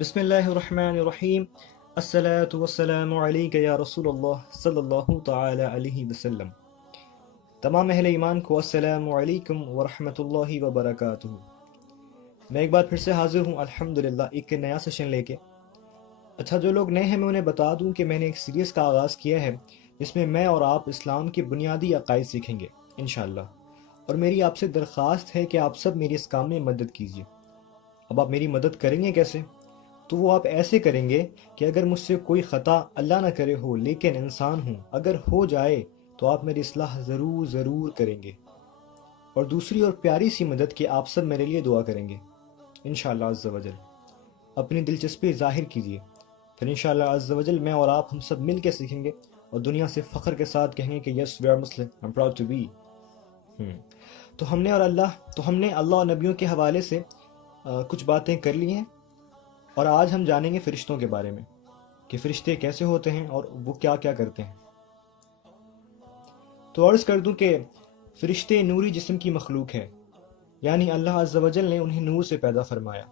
بسم اللہ الرحمن الرحیم الصلاة والسلام علیک یا رسول اللہ صلی اللہ تعالی علیہ وسلم۔ تمام اہل ایمان کو السلام علیکم ورحمۃ اللہ وبرکاتہ۔ میں ایک بار پھر سے حاضر ہوں الحمدللہ ایک نیا سیشن لے کے۔ اچھا، جو لوگ نئے ہیں میں انہیں بتا دوں کہ میں نے ایک سیریز کا آغاز کیا ہے جس میں میں اور آپ اسلام کے بنیادی عقائد سیکھیں گے انشاءاللہ، اور میری آپ سے درخواست ہے کہ آپ سب میری اس کام میں مدد کیجیے۔ اب آپ میری مدد کریں گے کیسے؟ تو وہ آپ ایسے کریں گے کہ اگر مجھ سے کوئی خطا اللہ نہ کرے ہو، لیکن انسان ہوں، اگر ہو جائے تو آپ میری اصلاح ضرور کریں گے۔ اور دوسری اور پیاری سی مدد کہ آپ سب میرے لیے دعا کریں گے انشاءاللہ عز و جل۔ اپنی دلچسپی ظاہر کیجیے، پھر انشاءاللہ عز و جل میں اور آپ ہم سب مل کے سیکھیں گے اور دنیا سے فخر کے ساتھ کہیں گے کہ yes we are Muslim, I am proud to be. تو ہم نے اللہ اور نبیوں کے حوالے سے کچھ باتیں کر لی ہیں، اور آج ہم جانیں گے فرشتوں کے بارے میں کہ فرشتے کیسے ہوتے ہیں اور وہ کیا کیا کرتے ہیں۔ تو عرض کر دوں کہ فرشتے نوری جسم کی مخلوق ہے، یعنی اللہ عز و جل نے انہیں نور سے پیدا فرمایا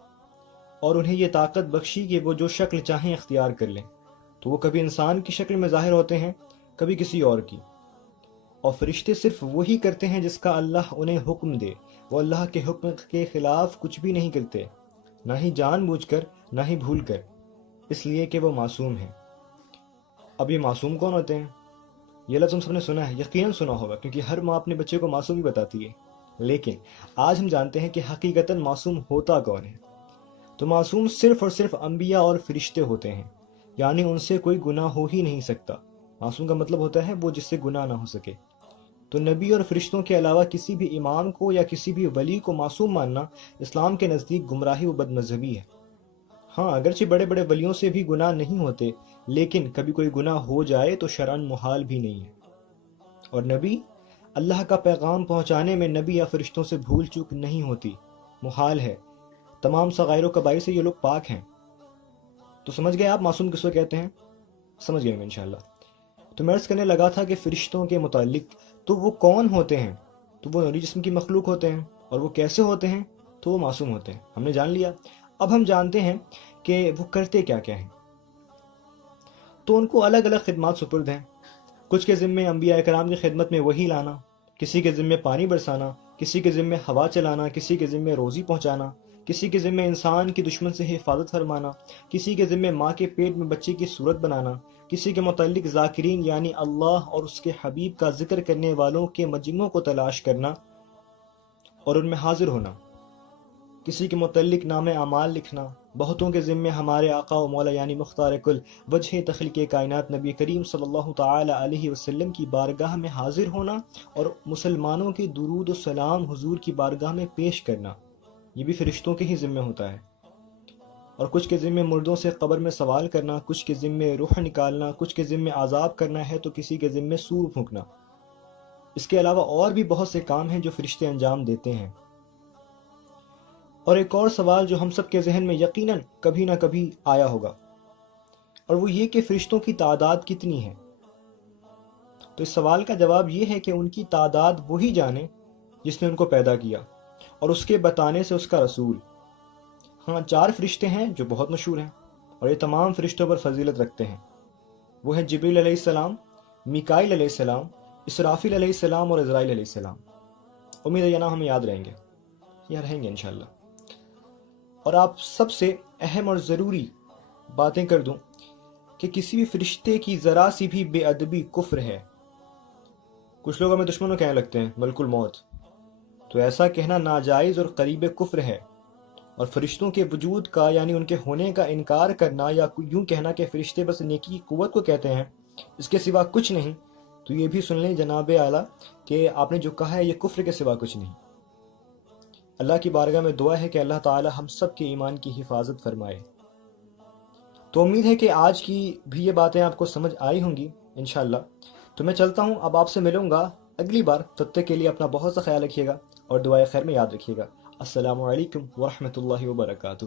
اور انہیں یہ طاقت بخشی کہ وہ جو شکل چاہیں اختیار کر لیں۔ تو وہ کبھی انسان کی شکل میں ظاہر ہوتے ہیں، کبھی کسی اور کی۔ اور فرشتے صرف وہی کرتے ہیں جس کا اللہ انہیں حکم دے، وہ اللہ کے حکم کے خلاف کچھ بھی نہیں کرتے، نہ ہی جان بوجھ کر نہ ہی بھول کر، اس لیے کہ وہ معصوم ہیں۔ اب یہ معصوم کون ہوتے ہیں؟ یہ لفظ ہم سب نے سنا ہے، یقیناً سنا ہوگا، کیونکہ ہر ماں اپنے بچے کو معصوم ہی بتاتی ہے۔ لیکن آج ہم جانتے ہیں کہ حقیقتاً معصوم ہوتا کون ہے۔ تو معصوم صرف اور صرف انبیاء اور فرشتے ہوتے ہیں، یعنی ان سے کوئی گناہ ہو ہی نہیں سکتا۔ معصوم کا مطلب ہوتا ہے وہ جس سے گناہ نہ ہو سکے۔ تو نبی اور فرشتوں کے علاوہ کسی بھی امام کو یا کسی بھی ولی کو معصوم ماننا اسلام کے نزدیک گمراہی و بد مذہبی ہے۔ ہاں، اگرچہ بڑے بڑے ولیوں سے بھی گناہ نہیں ہوتے، لیکن کبھی کوئی گناہ ہو جائے تو شرعاً محال بھی نہیں ہے۔ اور نبی، اللہ کا پیغام پہنچانے میں نبی یا فرشتوں سے بھول چوک نہیں ہوتی، محال ہے۔ تمام صغائر و کبائر سے یہ لوگ پاک ہیں۔ تو سمجھ گئے آپ معصوم کس کو کہتے ہیں؟ سمجھ گئے گے انشاءاللہ۔ تو میں عرض کرنے لگا تھا کہ فرشتوں کے متعلق تو وہ کون ہوتے ہیں؟ تو وہ نوری جسم کی مخلوق ہوتے ہیں، اور وہ کیسے ہوتے ہیں؟ تو وہ معصوم ہوتے ہیں، ہم نے جان لیا۔ اب ہم جانتے ہیں کہ وہ کرتے کیا کیا ہیں۔ تو ان کو الگ الگ خدمات سپرد ہیں۔ کچھ کے ذمے انبیاء کرام کی خدمت میں وحی لانا، کسی کے ذمے پانی برسانا، کسی کے ذمے ہوا چلانا، کسی کے ذمے روزی پہنچانا، کسی کے ذمے انسان کی دشمن سے حفاظت فرمانا، کسی کے ذمے ماں کے پیٹ میں بچے کی صورت بنانا، کسی کے متعلق ذاکرین یعنی اللہ اور اس کے حبیب کا ذکر کرنے والوں کے مجموعوں کو تلاش کرنا اور ان میں حاضر ہونا، کسی کے متعلق نام اعمال لکھنا، بہتوں کے ذمے ہمارے آقا و مولا یعنی مختار کل وجہ تخلیق کائنات نبی کریم صلی اللہ تعالی علیہ وسلم کی بارگاہ میں حاضر ہونا اور مسلمانوں کے درود و سلام حضور کی بارگاہ میں پیش کرنا، یہ بھی فرشتوں کے ہی ذمے ہوتا ہے۔ اور کچھ کے ذمے مردوں سے قبر میں سوال کرنا، کچھ کے ذمے روح نکالنا، کچھ کے ذمے عذاب کرنا ہے تو کسی کے ذمے سور پھونکنا۔ اس کے علاوہ اور بھی بہت سے کام ہیں جو فرشتے انجام دیتے ہیں۔ اور ایک اور سوال جو ہم سب کے ذہن میں یقیناً کبھی نہ کبھی آیا ہوگا، اور وہ یہ کہ فرشتوں کی تعداد کتنی ہے؟ تو اس سوال کا جواب یہ ہے کہ ان کی تعداد وہی جانے جس نے ان کو پیدا کیا، اور اس کے بتانے سے اس کا رسول۔ ہاں، 4 فرشتے ہیں جو بہت مشہور ہیں اور یہ تمام فرشتوں پر فضیلت رکھتے ہیں۔ وہ ہیں جبریل علیہ السلام، میکائیل علیہ السلام، اسرافیل علیہ السلام اور عزرائیل علیہ السلام۔ امید ہے یہ نام ہمیں یاد رہیں گے، یا رہیں گے انشاءاللہ۔ اور آپ سب سے اہم اور ضروری باتیں کر دوں کہ کسی بھی فرشتے کی ذرا سی بھی بے ادبی کفر ہے۔ کچھ لوگ ہمیں دشمنوں کہنے لگتے ہیں ملک الموت، تو ایسا کہنا ناجائز اور قریب کفر ہے۔ اور فرشتوں کے وجود کا یعنی ان کے ہونے کا انکار کرنا یا یوں کہنا کہ فرشتے بس نیکی کی قوت کو کہتے ہیں، اس کے سوا کچھ نہیں، تو یہ بھی سن لیں جناب اعلیٰ کہ آپ نے جو کہا ہے یہ کفر کے سوا کچھ نہیں۔ اللہ کی بارگاہ میں دعا ہے کہ اللہ تعالی ہم سب کے ایمان کی حفاظت فرمائے۔ تو امید ہے کہ آج کی بھی یہ باتیں آپ کو سمجھ آئی ہوں گی انشاءاللہ۔ تو میں چلتا ہوں، اب آپ سے ملوں گا اگلی بار، تب تک کے لیے اپنا بہت سا خیال رکھیے گا اور دعائے خیر میں یاد رکھیے گا۔ السلام علیکم ورحمۃ اللہ وبرکاتہ۔